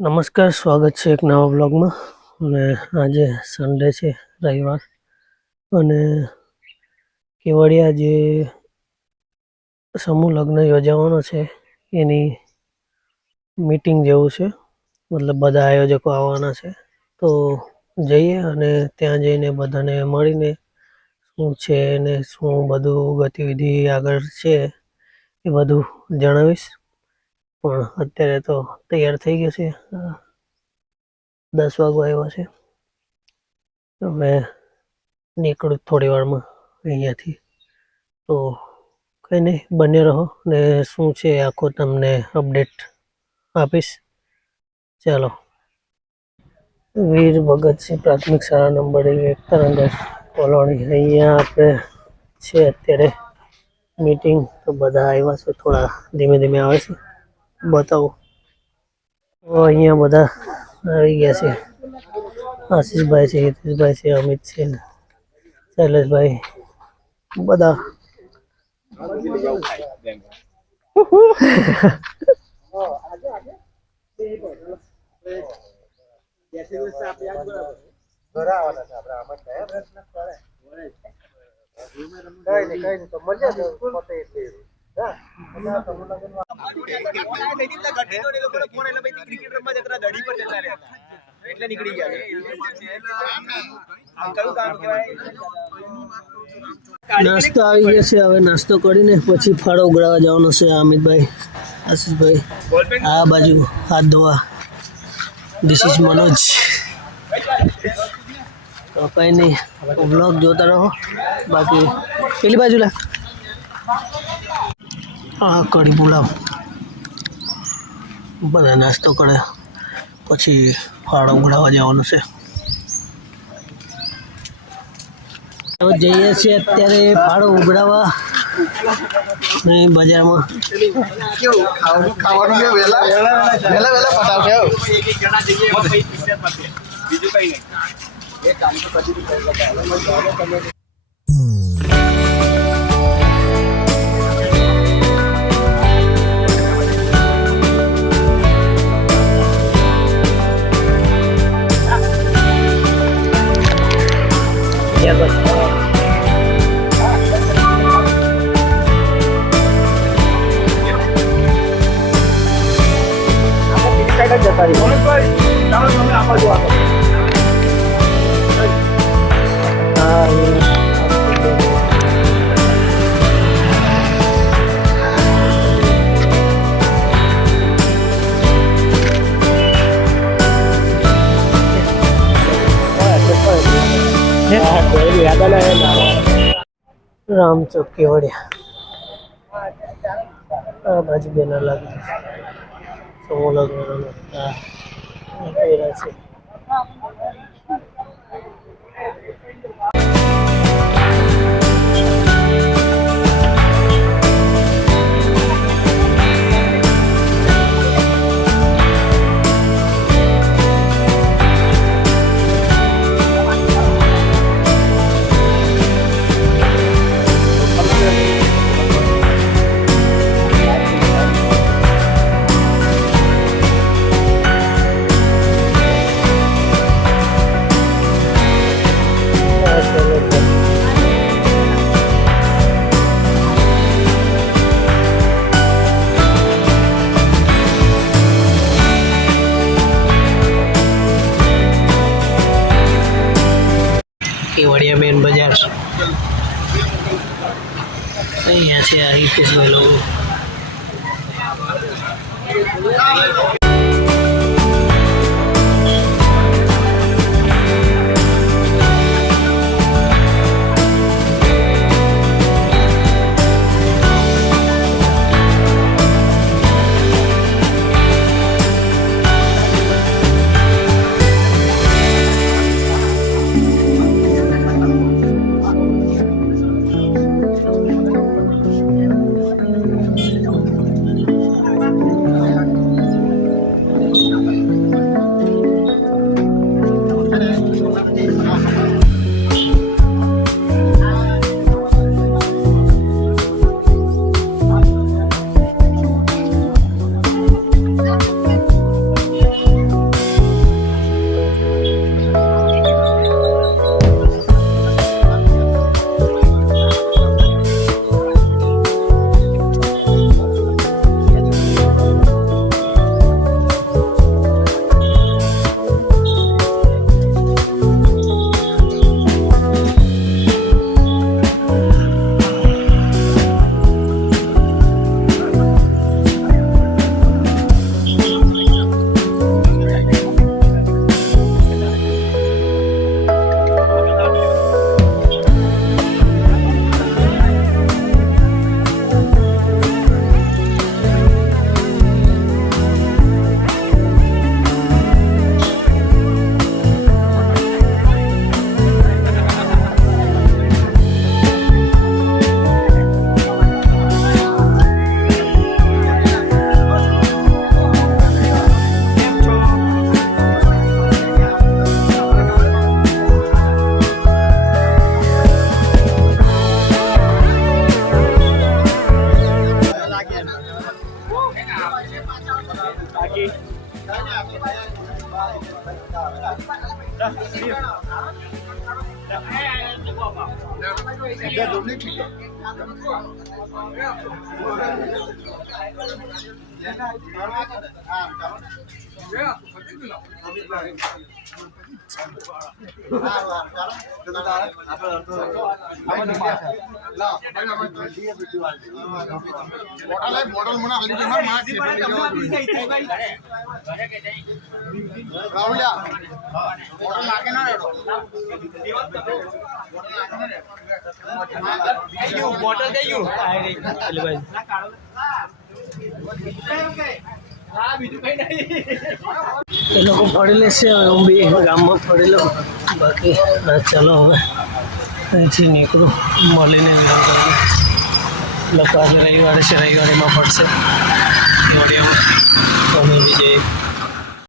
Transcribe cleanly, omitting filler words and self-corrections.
નમસ્કાર, સ્વાગત છે એક નવા બ્લોગમાં. અને આજે સન્ડે છે, રવિવાર, અને કેવડિયા જે સમૂહ લગ્ન યોજાવાનો છે એની મીટિંગ જેવું છે. મતલબ બધા આયોજકો આવવાના છે, તો જઈએ અને ત્યાં જઈને બધાને મળીને શું છે ને શું બધું ગતિવિધિ આગળ છે એ બધું જણાવીશ. પણ અત્યારે તો તૈયાર થઈ ગયું છે, 10 વાગવા આવ્યા છે. હવે નીકળું થોડી વારમાં અહીંયાથી. તો કંઈ નહીં, બને રહો ને શું છે આખો તમને અપડેટ આપીશ. ચાલો. વીર ભગતસિંહ પ્રાથમિક શાળા નંબર 1 તરંગર કોલોની, અહીંયા આપણે છે અત્યારે મીટિંગ. તો બધા આવ્યા છે, થોડા ધીમે ધીમે આવે છે, બતાવો. અહીંયા બધા આવી ગયા છે. આશીષભાઈ છે, હિતેશભાઈ છે, અમિત છે, શૈલેષભાઈ, બધા. નાસ્તો આવી ગયો છે. હવે નાસ્તો કરીને પછી ફાળો ઉઘરાવા જવાનો છે. અમિતભાઈ, આશીષભાઈ આ બાજુ હાથ ધોવા. This is Manoj. તો કંઈ નહીં, બ્લોગ જોતા રહો. બાકી પેલી બાજુ લા આ કઢી પુલાવ. બધા નાસ્તો કરે પછી ફાળો ઉઘરાવા જવાનું છે. તો જઈએ છીએ અત્યારે ફાળો ઉઘરાવા બજારમાં. રામચોક કેવડિયા આ બાજુ બેનર લાગી સમૂહ લગ્ન છે. કેવડિયા મેન બજાર અહીંયા છે. આ હિતેશભાઈ લોકો બોટલ મને આલી દે માં છે રાહુલિયા બોટલ લાગે ના રેડો બોટલ કઈ ગયું એટલે ભાઈ હા બીજું કઈ નહીં એ લોકો ફરી લેશે હવે હું બી ગામમાં ફરી લઉં બાકી ચાલો હવે અહીંથી નીકળું મળીને વિરામ લોકો આજે રવિવારે છે રવિવારેમાં પડશે અમે બી જઈએ